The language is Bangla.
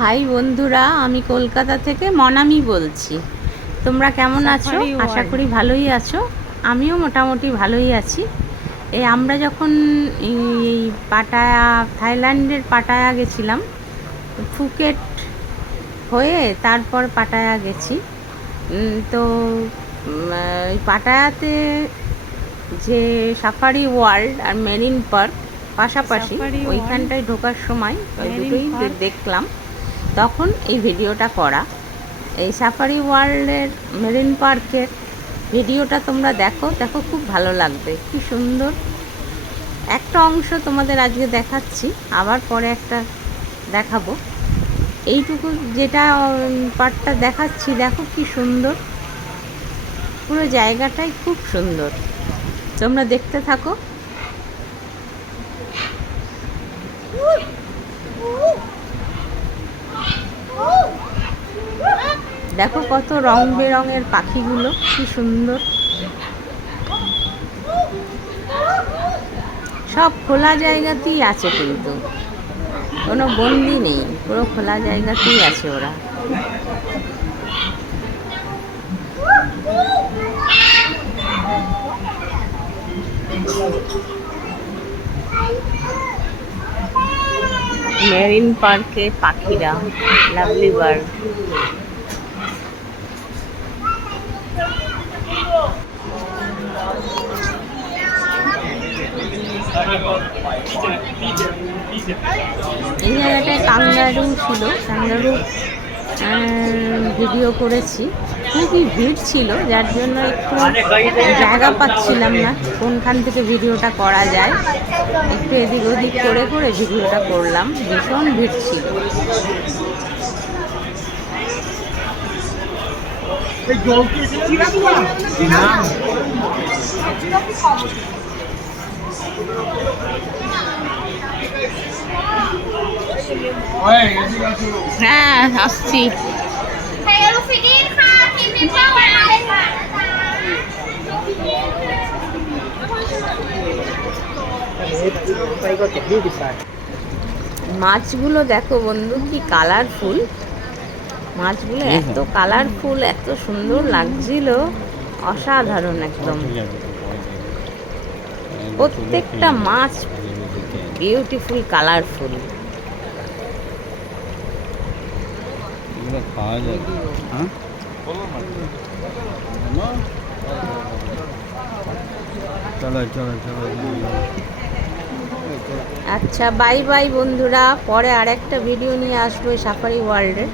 হাই বন্ধুরা, আমি কলকাতা থেকে মনামি বলছি। তোমরা কেমন আছো? আশা করি ভালোই আছো। আমিও মোটামুটি ভালোই আছি। আমরা যখন এই পাটায়া, থাইল্যান্ডের পাটায়া গেছিলাম, ফুকেট হয়ে তারপর পাটায়া গেছি। তো পাটায়াতে যে সাফারি ওয়ার্ল্ড আর মেরিন পার্ক পাশাপাশি, ওইখানটায় ঢোকার সময় ওই দুটোই দেখলাম, তখন এই ভিডিওটা করা। এই সাফারি ওয়ার্ল্ডের মেরিন পার্কের ভিডিওটা তোমরা দেখো, খুব ভালো লাগবে। কি সুন্দর একটা অংশ তোমাদের আজকে দেখাচ্ছি, আবার পরে একটা দেখাবো। এইটুকু যেটা পার্টটা দেখাচ্ছি, দেখো কি সুন্দর, পুরো জায়গাটাই খুব সুন্দর। তোমরা দেখতে থাকো। দেখো কত রং বেরঙের পাখিগুলো, কি সুন্দর। সব খোলা জায়গাতেই আছে, কিন্তু কোনো বন্দি নেই, পুরো খোলা জায়গাতেই আছে ওরা। মেরিন পার্কে পাখিরা, লাভলি বার্ড। এই জায়গাটায় কাঙ্গারু ছিল, কাঙ্গারু ভিডিও করেছি। খুবই ভিড় ছিল, যার জন্য একটু জায়গা পাচ্ছিলাম না কোনখান থেকে ভিডিওটা করা যায়। একটু এদিক ওদিক করে করে ভিডিওটা করলাম, ভীষণ ভিড় ছিল। হ্যাঁ, আসছি। মাছগুলো দেখো বন্ধু, কি কালারফুল মাছগুলো, এত কালারফুল, এত সুন্দর লাগছিল, অসাধারণ একদম। প্রত্যেকটা মাছ বিউটিফুল, কালারফুল। আচ্ছা, বাই বাই বন্ধুরা। পরে আর একটা ভিডিও নিয়ে আসবো সাফারি ওয়ার্ল্ডের।